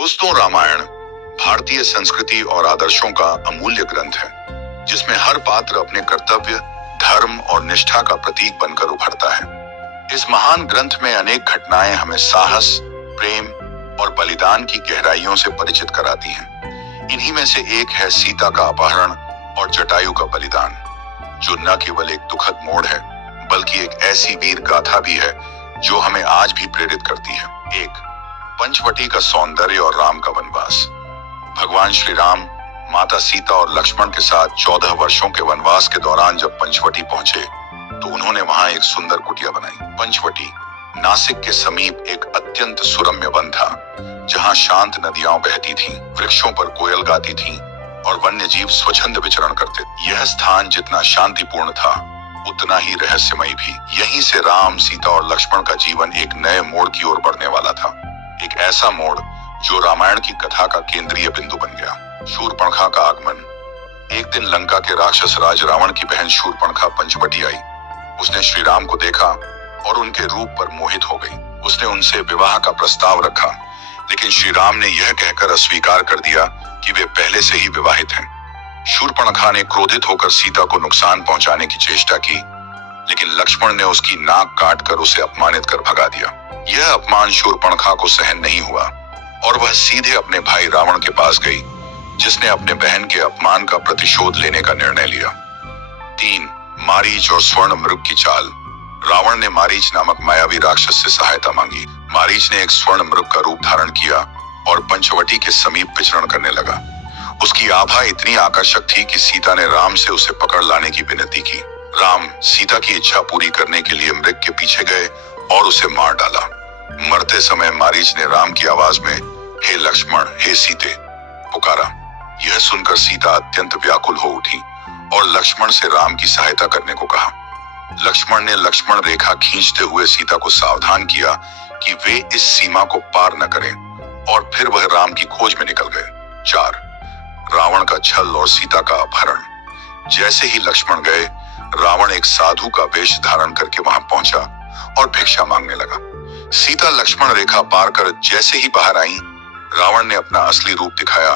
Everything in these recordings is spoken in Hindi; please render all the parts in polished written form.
दोस्तों, रामायण भारतीय संस्कृति और आदर्शों का अमूल्य ग्रंथ है, जिसमें हर पात्र अपने कर्तव्य, धर्म और निष्ठा का प्रतीक बनकर उभरता है। इस महान ग्रंथ में अनेक घटनाएं हमें साहस, प्रेम और बलिदान की गहराइयों से परिचित कराती हैं। इन्हीं में से एक है सीता का अपहरण और जटायु का बलिदान, जो न केवल एक दुखद मोड़ है, बल्कि एक ऐसी वीर गाथा भी है जो हमें आज भी प्रेरित करती है। एक, पंचवटी का सौंदर्य और राम का वनवास। भगवान श्री राम माता सीता और लक्ष्मण के साथ 14 वर्षों के वनवास के दौरान जब पंचवटी पहुंचे, तो उन्होंने वहां एक सुंदर कुटिया बनाई। पंचवटी नासिक के समीप एक अत्यंत सुरम्य वन था, जहां शांत नदियां बहती थीं, वृक्षों पर कोयल गाती थीं और वन्य जीव स्वच्छंद विचरण करते। यह स्थान जितना शांतिपूर्ण था, उतना ही रहस्यमय भी। यहीं से राम, सीता और लक्ष्मण का जीवन एक नए मोड़ की ओर बढ़ने वाला था। एक ऐसा मोड़ जो रामायण की कथा का केंद्रीय बिंदु बन गया। शूर्पणखा का आगमन। एक दिन लंका के राक्षस राज रावण की बहन शूर्पणखा पंचवटी आई। उसने श्री राम को देखा और उनके रूप पर मोहित हो गई। उसने उनसे विवाह का प्रस्ताव रखा, लेकिन श्री राम ने यह कहकर अस्वीकार कर दिया कि वे पहले से ही विवाहित हैं। शूर्पणखा ने क्रोधित होकर सीता को नुकसान पहुंचाने की चेष्टा की, लेकिन लक्ष्मण ने उसकी नाक काटकर उसे अपमानित कर भगा दिया। यह अपमान शूर्पणखा को सहन नहीं हुआ और वह सीधे अपने भाई रावण के पास गई, जिसने अपने बहन के अपमान का प्रतिशोध लेने का निर्णय लिया। 3, मारीच और स्वर्ण मृग की चाल। रावण ने मारीच नामक मायावी राक्षस से सहायता मांगी। मारीच ने एक स्वर्ण मृग का रूप धारण किया और पंचवटी के समीप विचरण करने लगा। उसकी आभा इतनी आकर्षक थी कि सीता ने राम से उसे पकड़ लाने की विनती की। राम सीता की इच्छा पूरी करने के लिए मृग के पीछे गए और उसे मार डाला। मरते समय मारीच ने राम की आवाज में हे लक्ष्मण, हे सीते पुकारा। यह सुनकर सीता अत्यंत व्याकुल हो उठी और लक्ष्मण से राम की सहायता करने को कहा। लक्ष्मण ने लक्ष्मण रेखा खींचते हुए सीता को सावधान किया कि वे इस सीमा को पार न करें, और फिर वह राम की खोज में निकल गए। 4, रावण का छल और सीता का अपहरण। जैसे ही लक्ष्मण गए, रावण एक साधु का वेश धारण करके वहां पहुंचा और भिक्षा मांगने लगा। सीता लक्ष्मण रेखा पार कर जैसे ही बाहर आई, रावण ने अपना असली रूप दिखाया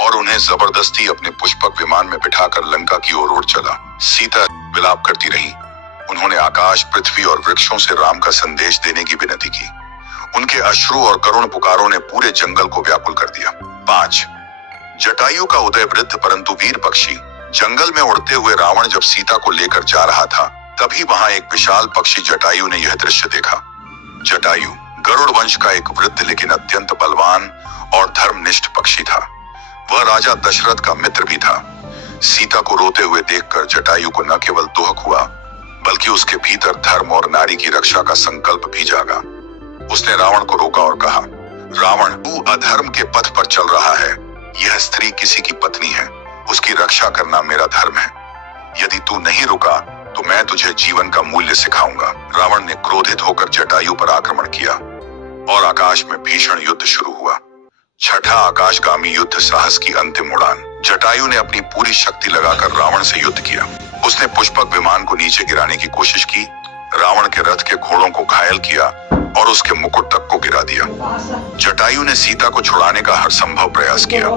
और उन्हें जबरदस्ती अपने पुष्पक विमान में बिठाकर लंका की ओर उड़ चला। सीता विलाप करती रही। उन्होंने आकाश, पृथ्वी और वृक्षों से राम का संदेश देने की विनती की। उनके अश्रु और करुण पुकारों ने पूरे जंगल को व्याकुल कर दिया। 5, जटायु का उदय। वृद्ध परंतु वीर पक्षी। जंगल में उड़ते हुए रावण जब सीता को लेकर जा रहा था, तभी वहां एक विशाल पक्षी जटायु ने यह दृश्य देखा। जटायु गरुड़ वंश का एक वृद्ध लेकिन अत्यंत बलवान और धर्मनिष्ठ पक्षी था। वह राजा दशरथ का मित्र भी था। सीता को रोते हुए देखकर जटायु को न केवल दुख हुआ, बल्कि उसके भीतर धर्म और नारी की रक्षा का संकल्प भी जागा। उसने रावण को रोका और कहा, रावण, तू अधर्म के पथ पर चल रहा है। यह स्त्री किसी की पत्नी है, उसकी रक्षा करना मेरा धर्म है। यदि तू नहीं रुका तो मैं तुझे जीवन का मूल्य सिखाऊंगा। रावण ने क्रोधित होकर जटायु पर आक्रमण किया और आकाश में भीषण युद्ध शुरू हुआ। 6ठा आकाशगामी युद्ध, साहस की अंतिम उड़ान। जटायु ने अपनी पूरी शक्ति लगाकर रावण से युद्ध किया। उसने पुष्पक विमान को नीचे गिराने की कोशिश की, रावण के रथ के घोड़ों को घायल किया और उसके मुकुट तक को गिरा दिया। जटायु ने सीता को छुड़ाने का हर संभव प्रयास किया,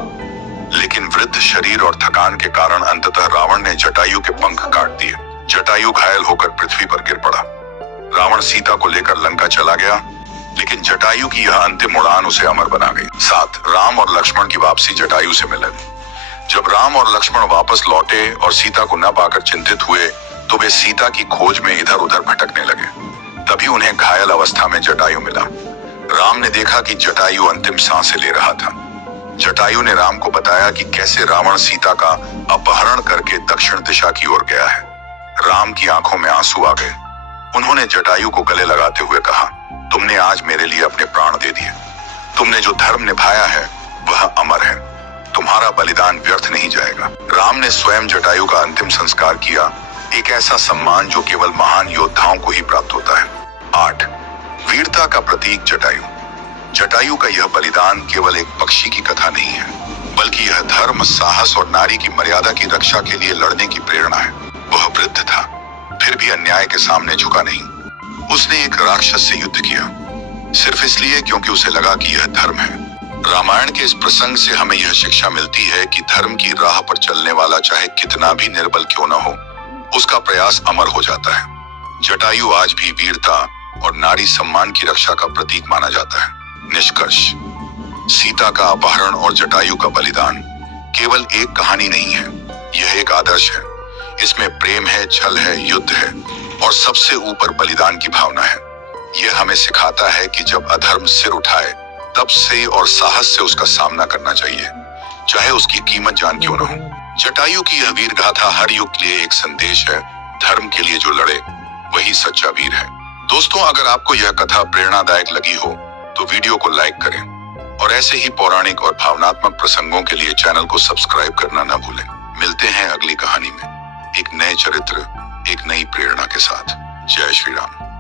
लेकिन वृद्ध शरीर और थकान के कारण अंततः रावण ने जटायु के पंख काट दिए। जटायु घायल होकर पृथ्वी पर गिर पड़ा। रावण सीता को लेकर लंका चला गया, लेकिन जटायु की यह अंतिम उड़ान उसे अमर बना गई। 7, राम और लक्ष्मण की वापसी। जटायु से मिलन। जब राम और लक्ष्मण वापस लौटे और सीता को न पाकर चिंतित हुए, तो वे सीता की खोज में इधर उधर भटकने लगे। तभी उन्हें घायल अवस्था में जटायु मिला। राम ने देखा कि जटायु अंतिम सांसें ले रहा था। जटायु ने राम को बताया कि कैसे रावण सीता का अपहरण करके दक्षिण दिशा की ओर गया है। राम की आंखों में आंसू आ गए। उन्होंने जटायु को गले लगाते हुए कहा, तुमने आज मेरे लिए अपने प्राण दे दिए। तुमने जो धर्म निभाया है वह अमर है। तुम्हारा बलिदान व्यर्थ नहीं जाएगा। राम ने स्वयं जटायु का अंतिम संस्कार किया, एक ऐसा सम्मान जो केवल महान योद्धाओं को ही प्राप्त होता है। 8, वीरता का प्रतीक जटायु। जटायु का यह बलिदान केवल एक पक्षी की कथा नहीं है, बल्कि यह धर्म, साहस और नारी की मर्यादा की रक्षा के लिए लड़ने की प्रेरणा है। वह वृद्ध था, फिर भी अन्याय के सामने झुका नहीं। उसने एक राक्षस से युद्ध किया, सिर्फ इसलिए क्योंकि उसे लगा कि यह धर्म है। रामायण के इस प्रसंग से हमें यह शिक्षा मिलती है कि धर्म की राह पर चलने वाला चाहे कितना भी निर्बल क्यों न हो, उसका प्रयास अमर हो जाता है। जटायु आज भी वीरता और नारी सम्मान की रक्षा का प्रतीक माना जाता है। निष्कर्ष, सीता का अपहरण और जटायु का बलिदान केवल एक कहानी नहीं है, यह एक आदर्श है। इसमें प्रेम है, छल है, युद्ध है और सबसे ऊपर बलिदान की भावना है। यह हमें सिखाता है कि जब अधर्म सिर उठाए तब से और साहस से उसका सामना करना चाहिए, चाहे उसकी कीमत जान क्यों न हो। जटायु की यह वीर गाथा हर युग के लिए एक संदेश है। धर्म के लिए जो लड़े वही सच्चा वीर है। दोस्तों, अगर आपको यह कथा प्रेरणादायक लगी हो तो वीडियो को लाइक करें और ऐसे ही पौराणिक और भावनात्मक प्रसंगों के लिए चैनल को सब्सक्राइब करना न भूलें। मिलते हैं अगली कहानी में एक नए चरित्र, एक नई प्रेरणा के साथ। जय श्री राम।